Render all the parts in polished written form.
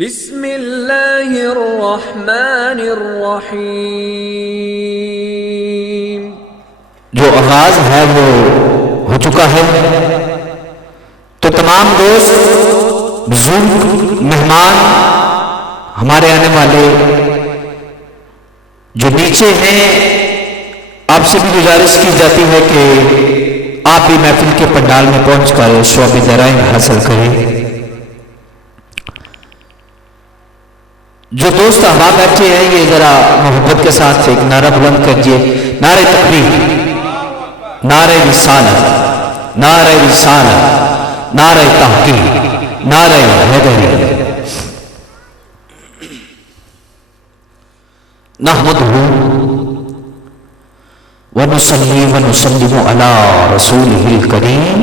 بسم اللہ الرحمن الرحیم۔ جو آغاز ہے وہ ہو چکا ہے، تو تمام دوست، بزرگ، مہمان، ہمارے آنے والے جو نیچے ہیں، آپ سے بھی گزارش کی جاتی ہے کہ آپ بھی محفل کے پنڈال میں پہنچ کر ثواب درائم حاصل کریں۔ جو دوست احباب بیٹھے ہیں، یہ ذرا محبت کے ساتھ ایک نعرہ بلند کریے، نعرہ تکبیر، نعرہ رسالت، نعرہ رسالت، نعرہ تحقیق، نعرہ حیدری۔ نحمدہ ونصلی ونسلم علی رسولہ الکریم،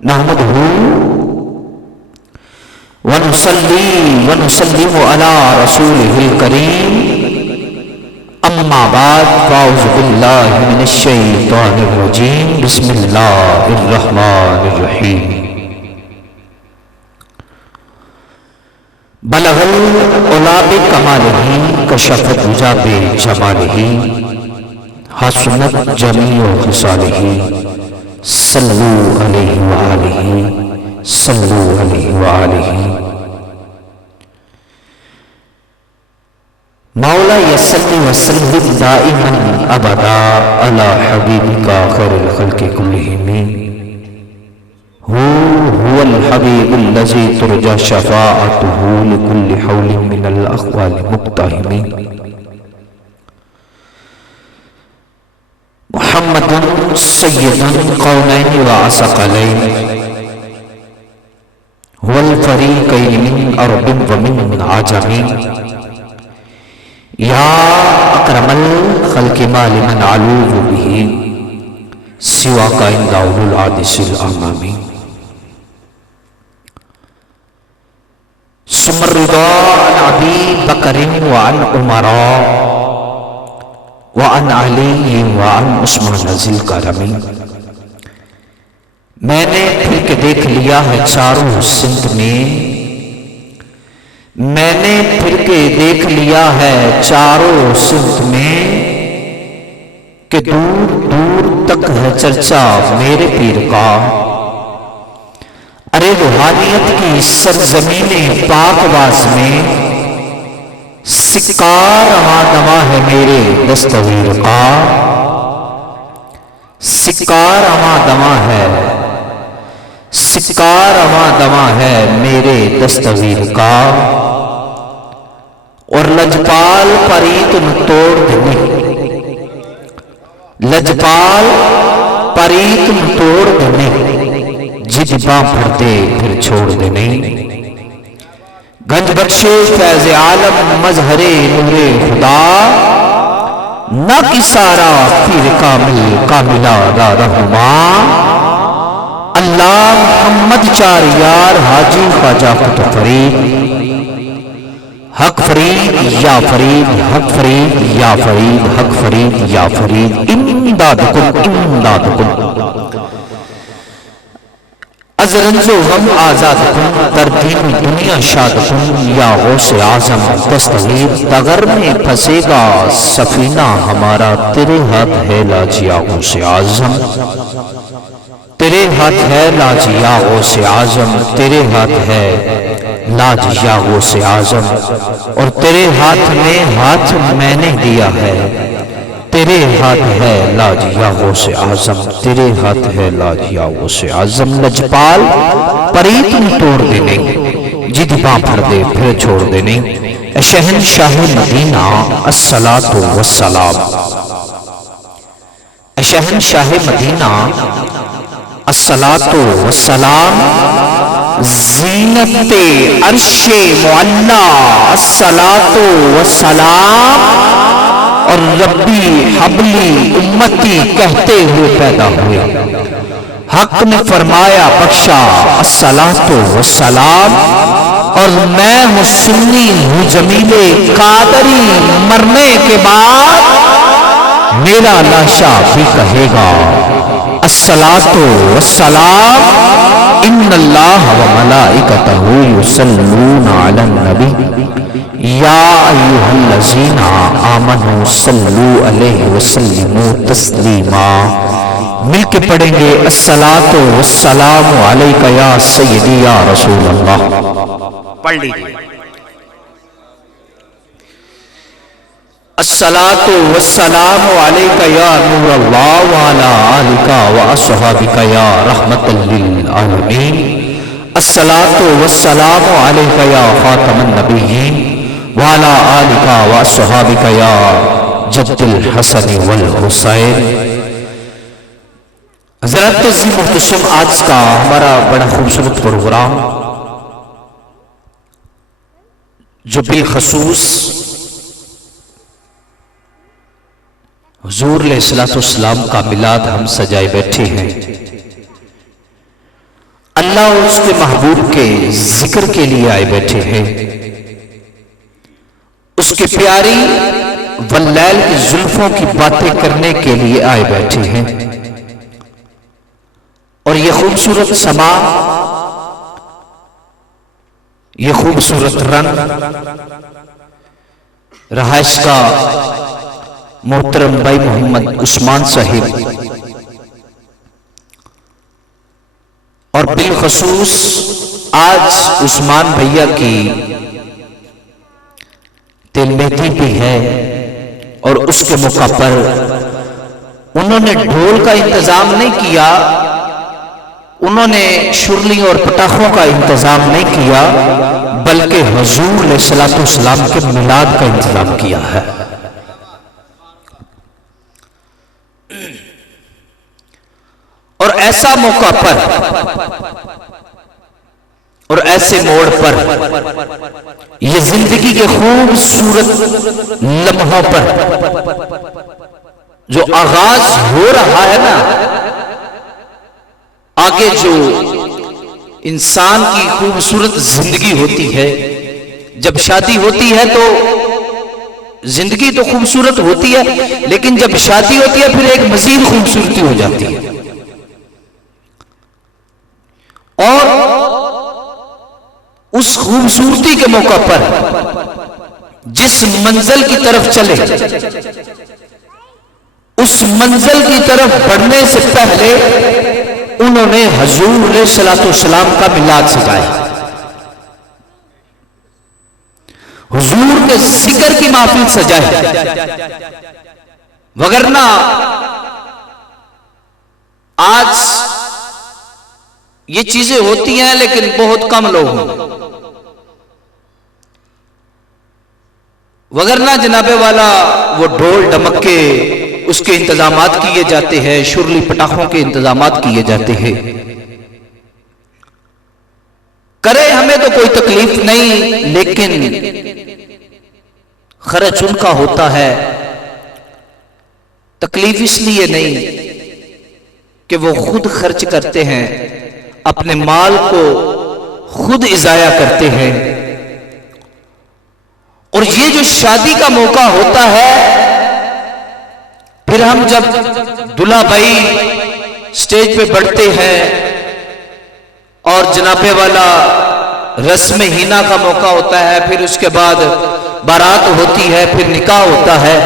نحمدہ ونصلی ونسلم علی رسولہ الکریم، اما بعد فاعوذ باللہ من الشیطان الرجیم، بسم اللہ الرحمن الرحیم۔ بلغ العلا بکمالہ، کشف الدجی بجمالہ، حسنت جمیع خصالہ، صلو علیہ وآلہ، صلو علیہ وآلہ۔ مولا یصلی وسلم دائما ابدا علی حبیبک خیر الخلق کلہم، هو الحبیب الذی ترجى شفاعته لكل حول من الاحوال مقتحم، محمد سید القونین وثقلین، هو الفریقین من عرب ومن عجم، یا اکرم الخلق ما لمن علو به سواک عند اولو العادث الامام، ثم الرضا عن ابی بکر وعن عمر وعن علی وعن عثمان ذی الکرم۔ میں نے پھر کے دیکھ لیا ہے چاروں سمت میں، میں نے پھر کے دیکھ لیا ہے چاروں سمت میں، کہ دور دور تک ہے چرچا میرے پیر کا، ارے روحانیت کی سرزمین پاک باز میں، سکہ رواں دواں ہے میرے دستگیر کا، سکہ رواں دواں ہے، سکہ رواں دواں ہے میرے دستگیر کا، اور لجپال پریت نہ توڑ دینے، لجپال پریت نہ توڑ دینے، جد باں پھر دے پھر چھوڑ دینے، گنج بخشے فیض عالم مظہر نور خدا، نہ کسارا پیر کامل کاملہ را رہنما، اللہ محمد چار یار حاجی خواجہ قطب فرید، حق فرید یا فرید، حق فرید یا فرید، حق فرید یا فرید، امداد کن امداد کن، از رنج و غم آزاد کن، در دین دنیا شاد کن، یا غوث اعظم دستگیر، دگر میں پھنسے گا سفینہ ہمارا، تیرے ہاتھ ہے لاج یا غوث اعظم، تیرے ہاتھ ہے لاج یا غوث اعظم، تیرے ہاتھ ہے لاج یا غوث اعظم، اور تیرے ہاتھ میں ہاتھ میں نے دیا ہے، تیرے ہاتھ ہے لاج یا غوث اعظم، تیرے ہاتھ ہے لاج یا غوث اعظم، لجپال پریت نہ توڑ دینے، جد باں پھر دے پھر چھوڑ دینے، اے شہنشاہ مدینہ الصلاۃ والسلام، اے شہنشاہ مدینہ الصلاۃ والسلام، زینت عرش معلا الصلاۃ والسلام، اور ربی حبلی امتی کہتے ہوئے پیدا ہوئے، حق نے فرمایا بخشا الصلاۃ والسلام، اور میں ہوں سنی ہوں جمیل قادری، مرنے کے بعد میرا لاشا بھی کہے گا الصلاۃ والسلام ان اللہ وملائکتہ یصلون علی النبی یا ایھا الذین آمنوا صلوا علیہ وسلموا تسلیما۔ مل کے پڑھیں گے الصلاۃ والسلام علیک یا سیدی یا رسول اللہ۔ پڑھ لیجیے الصلاۃ والسلام علیک یا نور اللہ وعلی آلک واصحابک یا رحمۃ للعالمین۔ الصلاۃ والسلام علیک یا خاتم النبیین وعلی آلک واصحابک یا جد الحسن والحسین۔ حضرات عزیز محتشم، آج کا ہمارا بڑا خوبصورت پروگرام جو بالخصوص حضور علیہ السلام کا میلاد ہم سجائے بیٹھے ہیں، اللہ اور اس کے محبوب کے ذکر کے لیے آئے بیٹھے ہیں، اس کی پیاری واللیل کی زلفوں کی باتیں کرنے کے لیے آئے بیٹھے ہیں، اور یہ خوبصورت سما، یہ خوبصورت رنگ رہائش کا محترم بھائی محمد عثمان صاحب اور بالخصوص آج عثمان بھیا کی تیل مہندی بھی ہے، اور اس کے موقع پر انہوں نے ڈھول کا انتظام نہیں کیا، انہوں نے شرلی اور پٹاخوں کا انتظام نہیں کیا، بلکہ حضور علیہ السلام کے میلاد کا انتظام کیا ہے۔ اور ایسا موقع پر اور ایسے موڑ پر یہ زندگی کے خوبصورت لمحوں پر جو آغاز ہو رہا ہے نا، آگے جو انسان کی خوبصورت زندگی ہوتی ہے، جب شادی ہوتی ہے تو زندگی تو خوبصورت ہوتی ہے، لیکن جب شادی ہوتی ہے پھر ایک مزید خوبصورتی ہو جاتی ہے، اور اس خوبصورتی کے موقع پر جس منزل کی طرف چلے، اس منزل کی طرف بڑھنے سے پہلے انہوں نے حضور علیہ السلام کا میلاد سجایا، حضور کے ذکر کی محفل سجائی، وگرنہ آج یہ چیزیں ہوتی ہیں لیکن بہت کم لوگ ہیں، وگرنہ جناب والا وہ ڈھول ڈمکے اس کے انتظامات کیے جاتے ہیں، شرلی پٹاخوں کے انتظامات کیے جاتے ہیں، کرے ہمیں تو کوئی تکلیف نہیں، لیکن خرچ ان کا ہوتا ہے، تکلیف اس لیے نہیں کہ وہ خود خرچ کرتے ہیں، اپنے مال کو خود اضاعہ کرتے ہیں، اور یہ جو شادی کا موقع ہوتا ہے، پھر ہم جب دلہا بھائی سٹیج پہ بڑھتے ہیں اور جناب والا رسم ہینا کا موقع ہوتا ہے، پھر اس کے بعد بارات ہوتی ہے، پھر نکاح ہوتا ہے،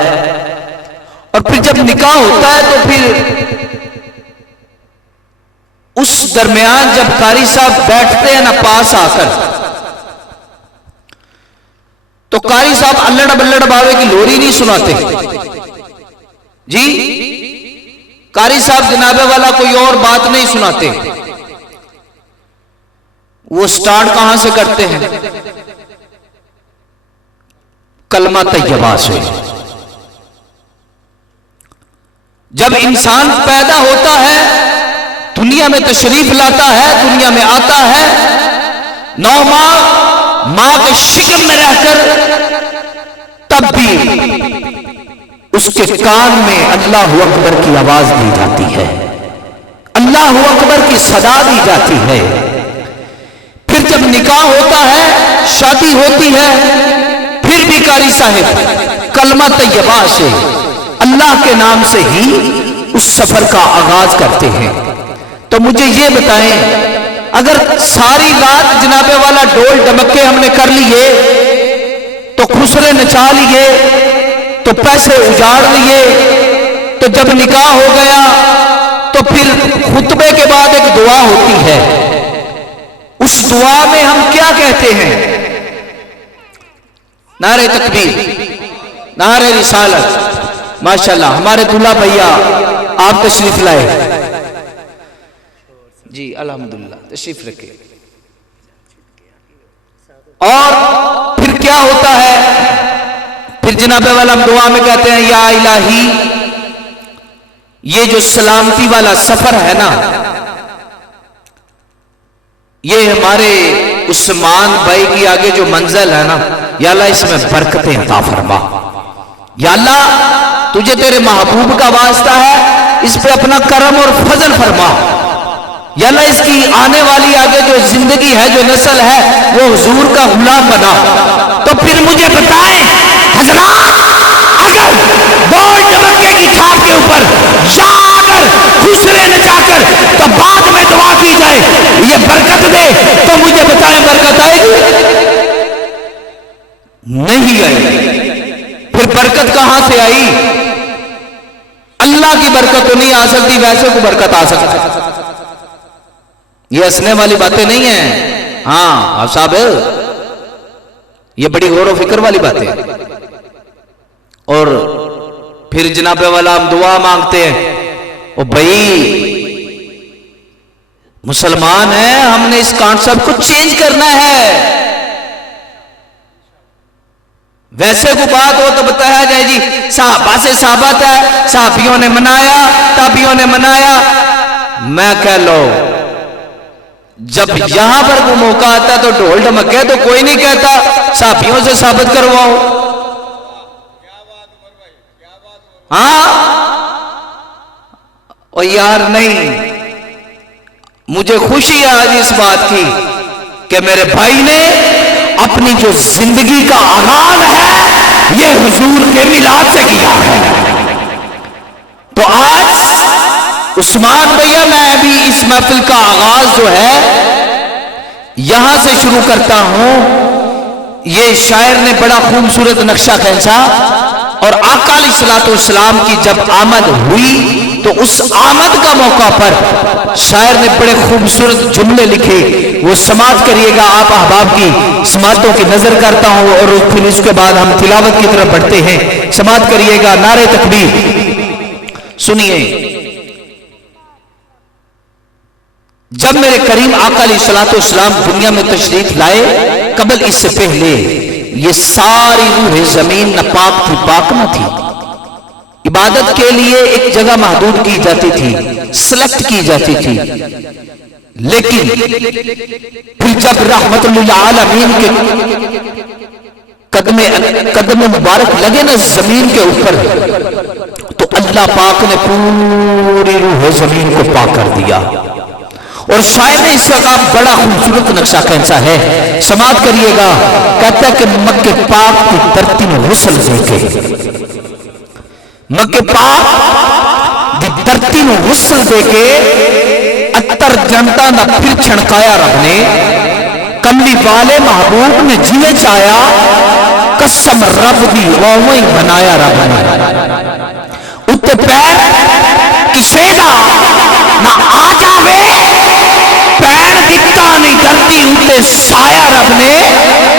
اور پھر جب نکاح ہوتا ہے تو پھر اس درمیان جب قاری صاحب بیٹھتے ہیں نا پاس آ کر، تو قاری صاحب اللڑ بلڑ باوے کی لوری نہیں سناتے جی، قاری صاحب جناب والا کوئی اور بات نہیں سناتے، وہ سٹارٹ کہاں سے کرتے ہیں؟ کلمہ طیبہ سے۔ جب انسان پیدا ہوتا ہے، دنیا میں تشریف لاتا ہے، دنیا میں آتا ہے، 9 ماہ ماں کے شکم میں رہ کر، تب بھی اس کے کان میں اللہ اکبر کی آواز دی جاتی ہے، اللہ اکبر کی صدا دی جاتی ہے۔ پھر جب نکاح ہوتا ہے، شادی ہوتی ہے، پھر بھی قاری صاحب کلمہ طیبہ سے اللہ کے نام سے ہی اس سفر کا آغاز کرتے ہیں۔ تو مجھے یہ بتائیں، اگر ساری رات جناب والا ڈول ڈمکے ہم نے کر لیے، تو خسرے نچا لیے، تو پیسے اجاڑ لیے، تو جب نکاح ہو گیا تو پھر خطبے کے بعد ایک دعا ہوتی ہے، اس دعا میں ہم کیا کہتے ہیں؟ نعرہ تکبیر، نعرہ رسالت۔ ماشاءاللہ ہمارے دلہا بھیا آپ تشریف لائے، جی الحمدللہ تشریف رکھے۔ اور پھر کیا ہوتا ہے؟ پھر جناب والا ہم دعا میں کہتے ہیں یا الہی، یہ جو سلامتی والا سفر ہے نا، یہ ہمارے عثمان بھائی کی آگے جو منزل ہے نا، یا اللہ اس میں برکتیں عطا فرما۔ یا اللہ تجھے تیرے محبوب کا واسطہ ہے، اس پہ اپنا کرم اور فضل فرما۔ یا اللہ اس کی آنے والی آگے جو زندگی ہے، جو نسل ہے، وہ حضور کا غلام بنا۔ تو پھر مجھے بتائیں حضرات، اگر ڈول ڈمکے کی تھاپ کے اوپر یا اگر خسرے نچا کر تو بعد میں دعا کی جائے یہ برکت دے، تو مجھے بتائیں برکت آئے گی؟ نہیں آئی۔ پھر برکت کہاں سے آئی؟ اللہ کی برکت تو نہیں آ سکتی، ویسے کو برکت آ سکتی۔ یہ ہنسنے والی باتیں نہیں ہیں، ہاں آپ صاحب یہ بڑی غور و فکر والی باتیں۔ اور پھر جناب والا ہم دعا مانگتے ہیں، او بھائی مسلمان ہیں، ہم نے اس کانسیپٹ کو چینج کرنا ہے۔ ویسے کو بات ہو تو بتایا جائے جی صحابہ سے ثابت ہے، صحابیوں نے منایا، تابعیوں نے منایا۔ میں کہہ لو جب یہاں پر کوئی موقع آتا تو ڈھول ڈمکے تو کوئی نہیں کہتا صحابیوں سے ثابت کرواؤ۔ ہاں اور یار نہیں، مجھے خوشی ہے آج اس بات کی کہ میرے بھائی نے اپنی جو زندگی کا آغاز ہے یہ حضور کے میلاد سے کیا ہے۔ تو آج عثمان بھیا میں بھی اس محفل کا آغاز جو ہے یہاں سے شروع کرتا ہوں۔ یہ شاعر نے بڑا خوبصورت نقشہ کھینچا، اور آقا علیہ الصلوۃ والسلام کی جب آمد ہوئی تو اس آمد کا موقع پر شاعر نے بڑے خوبصورت جملے لکھے، وہ سماعت کریے گا۔ آپ احباب کی سماعتوں کی نظر کرتا ہوں، اور پھر اس کے بعد ہم تلاوت کی طرف بڑھتے ہیں۔ سماعت کریے گا، نعرہ تکبیر۔ سنیے، جب میرے کریم آقا علیہ الصلوۃ والسلام دنیا میں تشریف لائے، قبل اس سے پہلے یہ ساری روح زمین نہ پاک تھی، پاک نہ تھی۔ عبادت کے لیے ایک جگہ محدود کی جاتی تھی، سلیکٹ کی جاتی تھی، لیکن پھر جب رحمت للعالمین کے قدم مبارک لگے نا زمین کے اوپر، تو اللہ پاک نے پوری روح زمین کو پاک کر دیا۔ اور شاعر نے اس کا بڑا خوبصورت نقشہ کھینچا ہے، سماعت کریے گا۔ کہتا ہے کہ مکہ پاک کی دھرتی میں غسل دے کے، مکہ پاک کی دھرتی میں غسل دے کے اتر جنتا نہ پھر چھڑکایا رب نے، کملی والے محبوب نے جیے چایا، قسم رب دی وہی بنایا رب نے۔ اتنے پیر کسے دا نہ آ جاوے، پیر دکھتا نہیں دھرتی اتنے سایہ رب نے،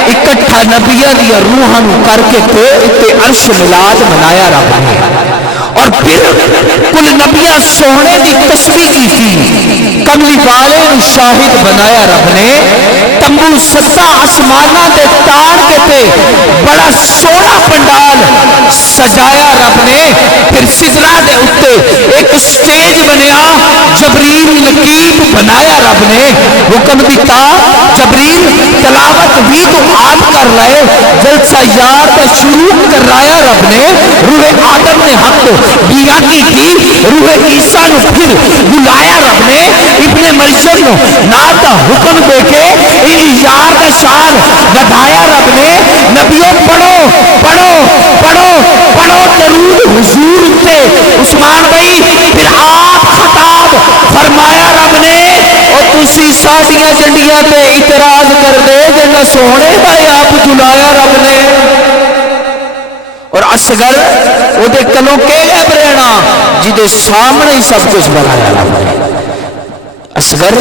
اکٹھا نبیہ دیا روحاں کر کے اتنے عرش ملاد منایا رب نے۔ اور پھر کل نبیہ سونے دی تسبیح کی تھی، کملی والے شاہد بنایا رب نے۔ تمبو ستا آسمانہ دے تار کے تے بڑا سونا پنڈال سجایا رب نے۔ پھر سدرہ دے اتے ایک سٹیج بنیا، جبریل نقیب بنایا رب نے۔ حکم دیتا جبریل تلاوت بھی تو آپ کر رہے، جلسہ یار کا شروع کر رایا رب نے۔ روح آدم نے حق بیا کی تھی، روح عیسیٰ نے پھر بلایا رب نے۔ ابن مریم نے ناتا حکم دے کے ان یار کا شان ودھایا رب نے۔ نبیوں پڑھو پڑھو پڑھو پڑھو درود حضور سونیاں چنڈیاں تے اعتراض کر دے جنہ سونے دا آپ جلایا رب نے اور اصغر وہ دے کلوں کے غیب رہنا جدے سامنے سب کچھ بنایا رب نے اصغر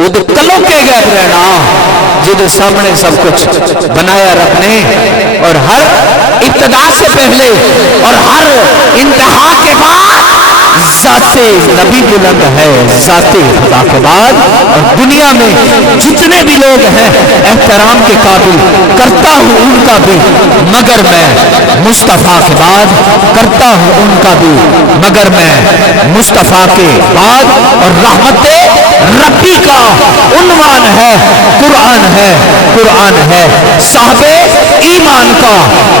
وہ دے کلوں کے غیب رہنا جدے سامنے سب کچھ بنایا رب نے اور ہر ابتدا سے پہلے اور ہر انتہا کے بعد ذات نبی بلند ہے ذات خدا کے بعد اور دنیا میں جتنے بھی لوگ ہیں احترام کے قابل کرتا ہوں ان کا بھی مگر میں مصطفیٰ کے بعد کرتا ہوں ان کا بھی مگر میں مصطفیٰ کے بعد اور رحمت ربی کا عنوان ہے قرآن ہے قرآن ہے صاحب ایمان کا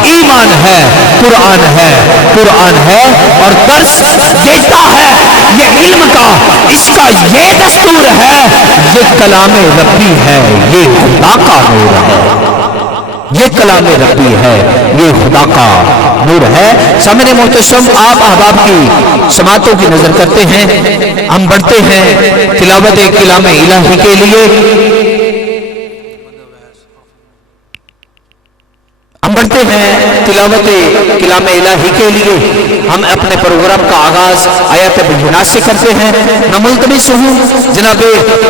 ایمان ہے قرآن ہے قرآن ہے اور درس دیتا ہے یہ علم کا اس کا یہ دستور ہے یہ کلام ربی ہے یہ خدا کا نور ہے یہ کلام ربی ہے یہ خدا کا نور ہے سامنے محتشم آپ احباب کی سماعتوں کی نظر کرتے ہیں ہم بڑھتے ہیں تلاوت کلام الہی کے لیے ہم بڑھتے ہیں تلاوت کلام الہی کے لیے ہم اپنے پروگرام کا آغاز آیات بینات سے کرتے ہیں میں ملتمس ہوں جناب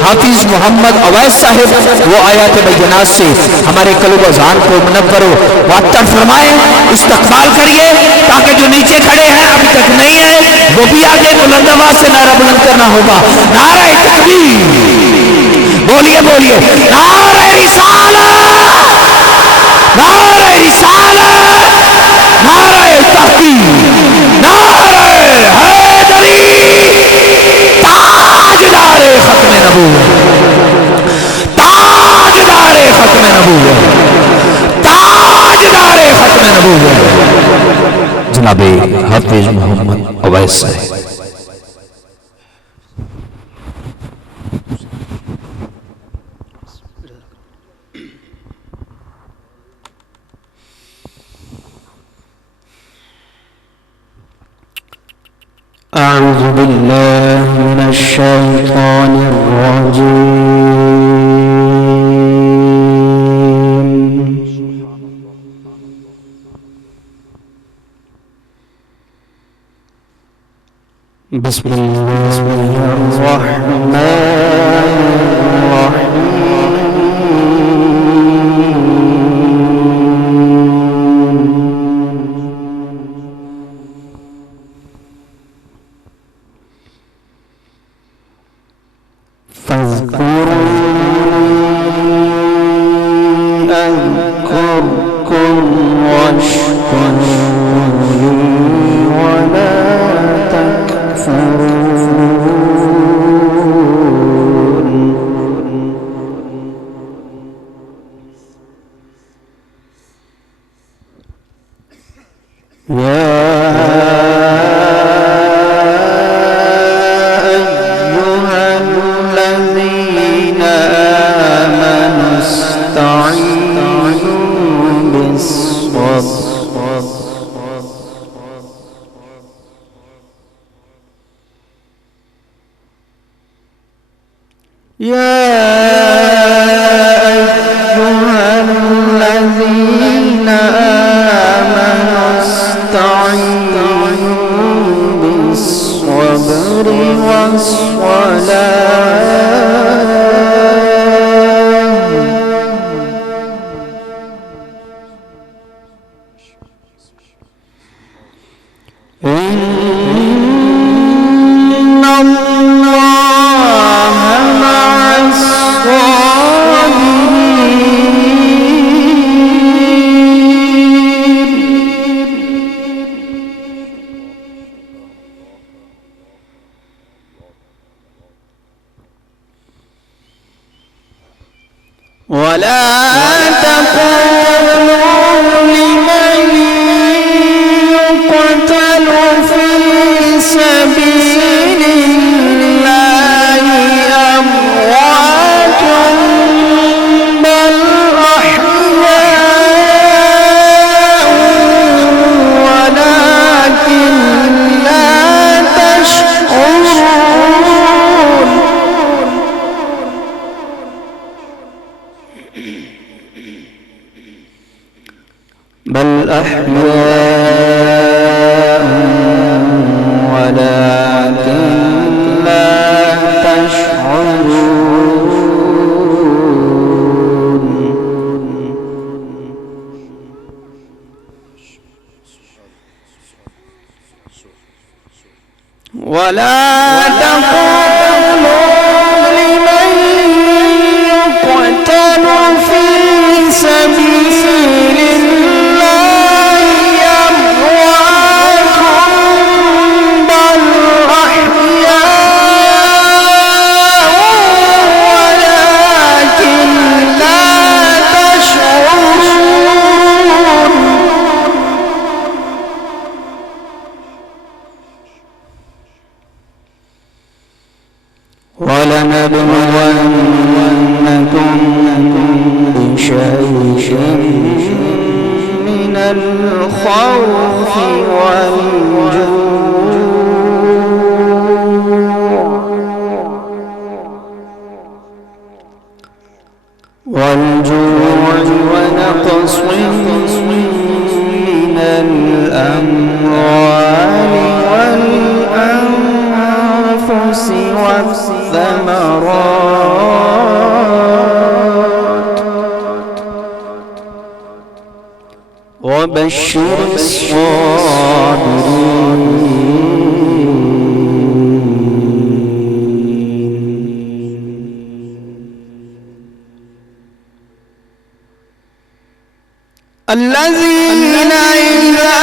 حافظ محمد اویس صاحب وہ آیات بینات سے ہمارے قلب و ذہن کو منور و معطر فرمائیں استقبال کریے تاکہ جو نیچے کھڑے ہیں ابھی تک نہیں آئے وہ بھی آگے بلند آواز سے نعرہ بلند کرنا ہوگا نعرہ تکبیر بولیے بولیے نعرہ رسالت نعرہ رسالت نعرہ تحقیق نعرہ حیدری تاجدار ختم نبوت تاجدار ختم نبوت تاجدار ختم نبوت جناب حافظ محمد اویس صاحب أعوذ بالله من الشيطان الرجيم بسم الله الرحمن الرحيم أحياء ولكن لا تشعرون ولا تقولوا لمن يقتل في سبيل الله أموات بل أحياء ولكن لا تشعرون ولنبلونكم بشيء من الخوف والجوع ونقص من الأموال والأنفس والثمرات وبشر الصابرين الذين إذا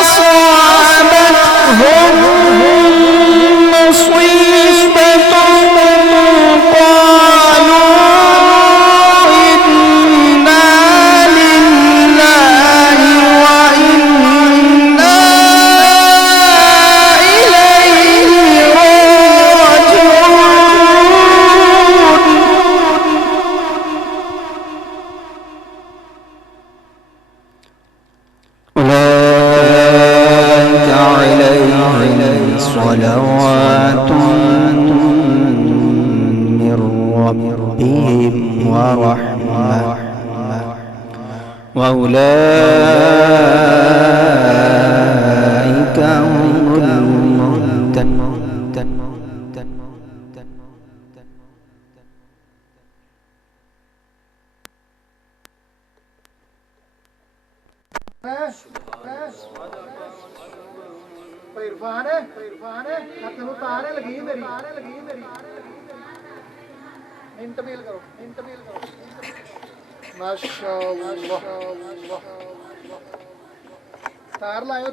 أصابتهم مصيبة قالوا إنا لله وإنا إليه راجعون أولئك عليهم صلوات من ربهم ورحمة وأولئك هم المهتدون عرفان ہے تینوں تارے لگی میری انتمیل کرو ماشاءاللہ تار لائیو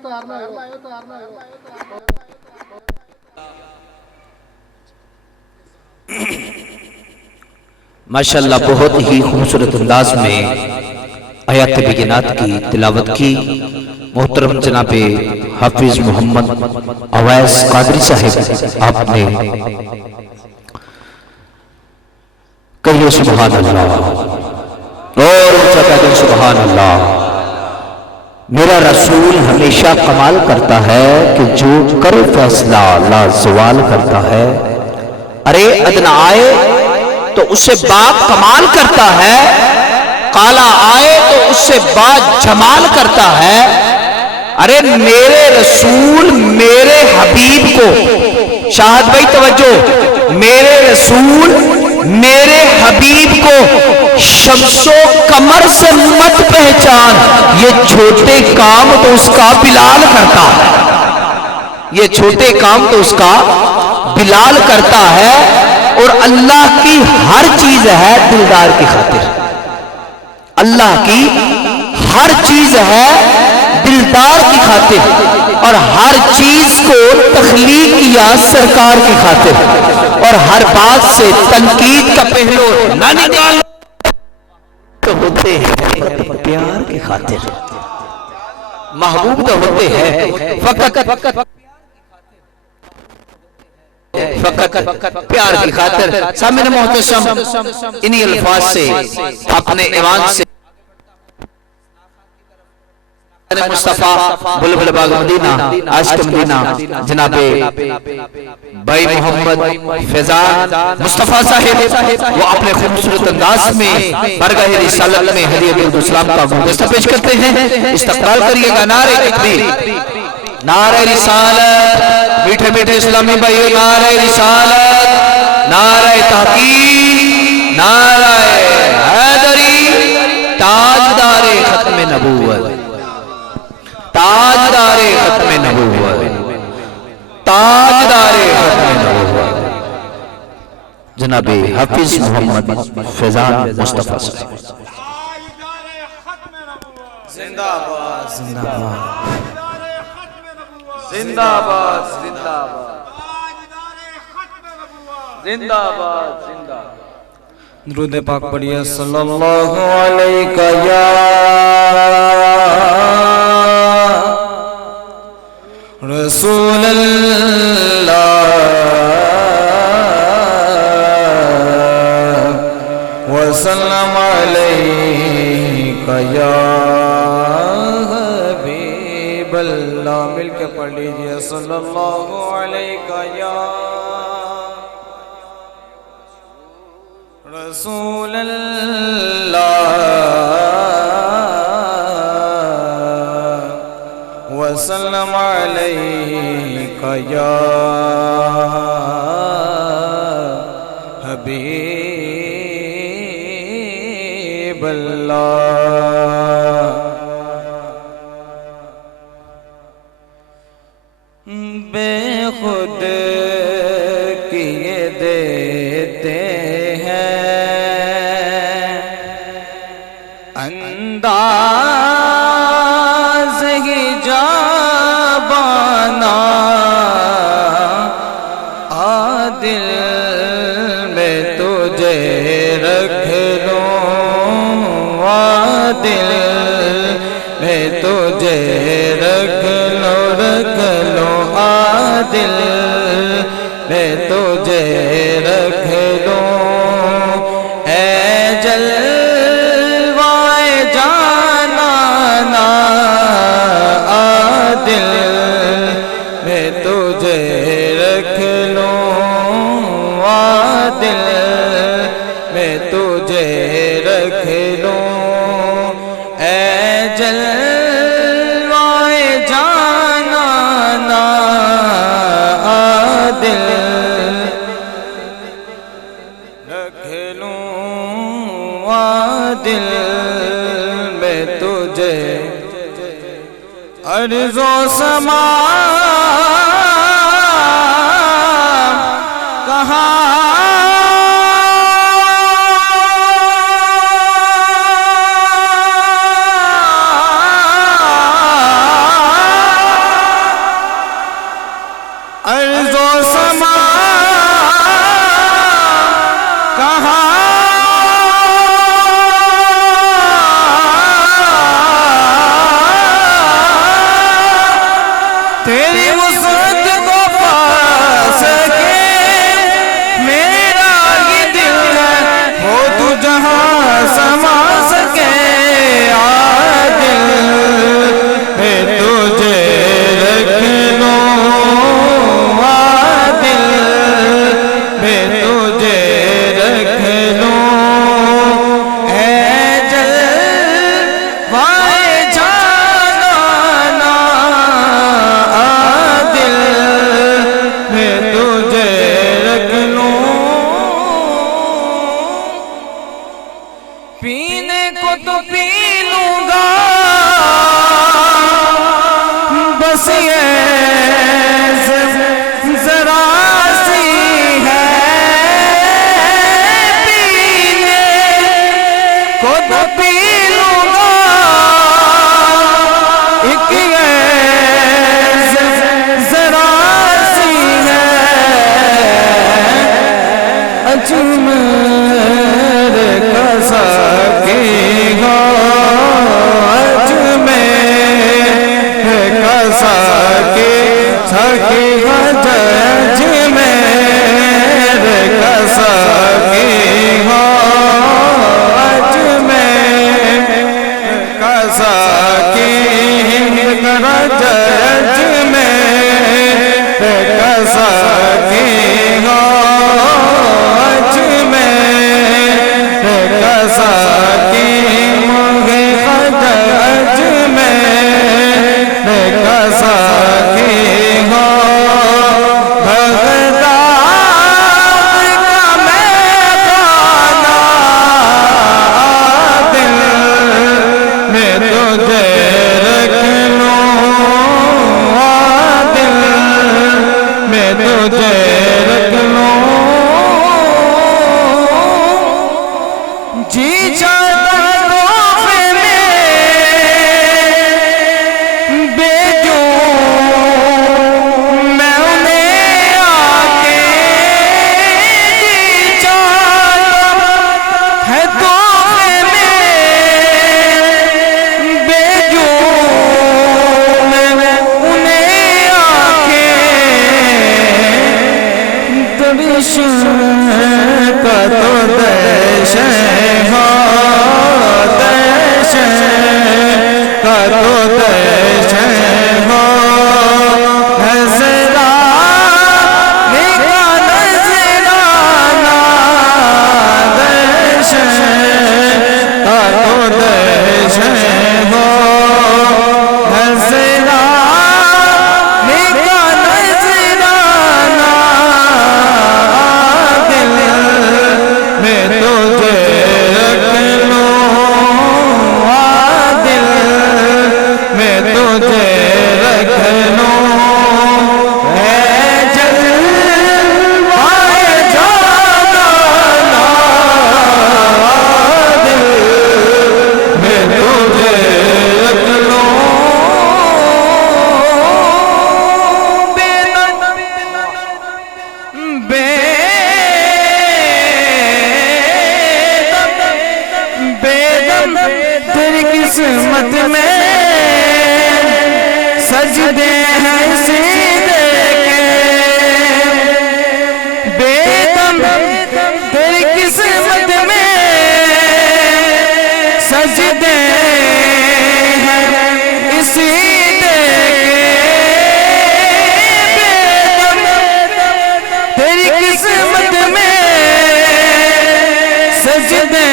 ماشاءاللہ بہت ہی خوبصورت انداز میں آیات بینات کی تلاوت کی محترم جناب حافظ محمد اویس قادری صاحب آپ نے کہیے سبحان اللہ اور کہتے سبحان اللہ۔ میرا رسول ہمیشہ کمال کرتا ہے کہ جو کرے فیصلہ لا زوال کرتا ہے۔ ارے ادنا آئے تو اس سے بات کمال کرتا ہے، کالا آئے تو اس سے بات جمال کرتا ہے۔ ارے میرے رسول میرے حبیب کو، شاہد بھائی توجہ، میرے رسول میرے حبیب کو شمس و قمر سے مت پہچان، یہ چھوٹے کام تو اس کا بلال کرتا ہے، یہ چھوٹے کام تو اس کا بلال کرتا ہے۔ اور اللہ کی ہر چیز ہے دلدار کی خاطر، اللہ کی ہر چیز ہے دلدار کی خاطر، اور ہر چیز کو تخلیق کیا سرکار کی خاطر، اور ہر بات سے تنقید کا پہلو نہ نکال تو ہوتے ہیں پیار کی خاطر، محبوب تو ہوتے ہیں فقط پیار کی خاطر۔ سامنے محتشم انہی الفاظ سے اپنے ایوان سے خادم مصطفیٰ بلبل باغ مدینہ عاشق مدینہ جناب بھائی محمد فیضان مصطفیٰ صاحب وہ اپنے خوبصورت انداز میں برگاہ رسالت میں ہدیۃ الاسلام کا گلدستہ پیش کرتے ہیں. استقبال کریے گا. نعرہ تکبیر، نعرہ رسالت، میٹھے میٹھے اسلامی بھائیو، نعرہ رسالت، نعرہ تحقیق، نعرہ حیدری، تاجدار ختم نبوت، تاجدار ختم نبوت، تاجدار ختم نبوت جناب حافظ محمد فیضان مصطفیٰ صاحب. زندہ باد زندہ باد زندہ باد زندہ باد زندہ باد زندہ. درود پاک پڑھیے. صلی اللہ علیہ یا رسول اللہ وسلم علیہ یا حبیب اللہ. مل کے پڑھ لیجئے. صلی اللہ علیہ یا رسول اللہ وسلم علیہ یا حبیب اللہ. بے خود کیے دیتے انداز ہی جابانا دل میں تجھے رکھ لوں، دل میں تجھے رکھ لو، رکھ لو دل میں تجھے رکھ لوں. اے جل عرض و سماء کہاں عرض و سماء کہاں تیری وسعت کو پا سکے میرا یہ دل ہے، ہو تو جہاں سما سکے. دل میں تجھے رکھ لوں، دل میں تجھے رکھ لوں. اے جلوائے جانانا دل میں تجھے رکھ لوں. پینے کو تو پی لوں گا بس یہ ذرا سی ہے. پینے کو تو پی لوں گا ایک یہ ذرا سی ہے. اجمیر کا ساقی ہو، اجمیر کا ساقی ساقی ہو، اجمیر کا ساقی ہو، اجمیر چاہتا تحفے میں بھیجوں میں انہیں آکے، جی چاہتا ہے تحفے میں بھیجوں میں انہیں آکے، دشمن کا تو دشمن ہو، دشمن کا تو دشمن ہو، نذرانے کا نذرانہ، دشمن کا تو دشمن ہو، نذرانے کا نذرانہ، دل میں تجھے رکھ لوں، دل میں تجھے رکھ لوں، اے جلوۂ جانانا، دل میں تجھے رکھ لوں، بیدم تیری قسمت میں سجدے ہیں سیدھے کے، بیدم تیری قسمت میں سجدے ہیں اسی دے کے، بیدم تیری قسمت میں سجدے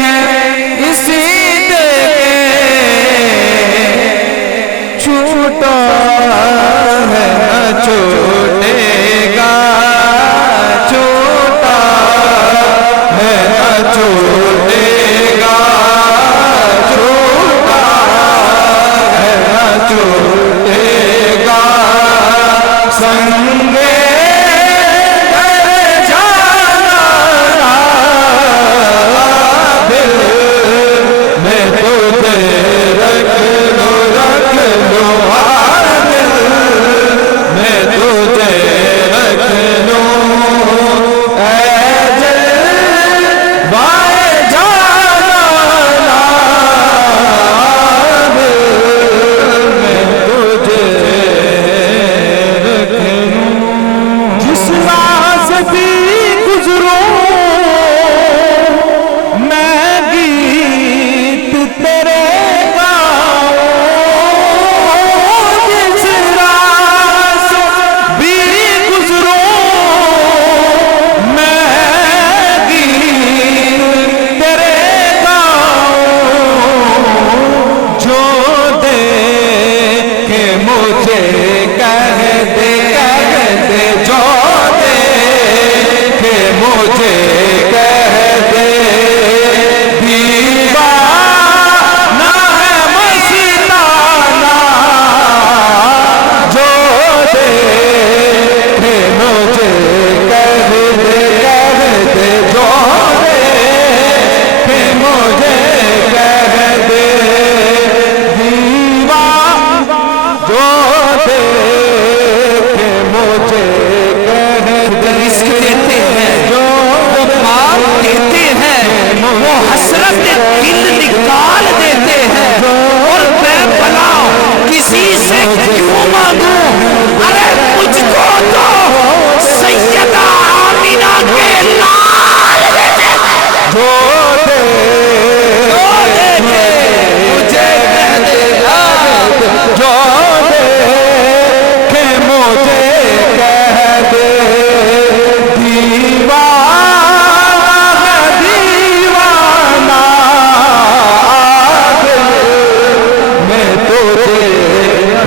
ہیں اسی دے کے، چھوٹا ہے نہ چھوٹے گا، چھوٹا ہے نہ چھوٹے گا، چھوٹا ہے نہ چھوٹے گا، سنگے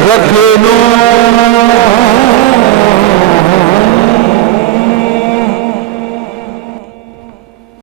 رکھ لوں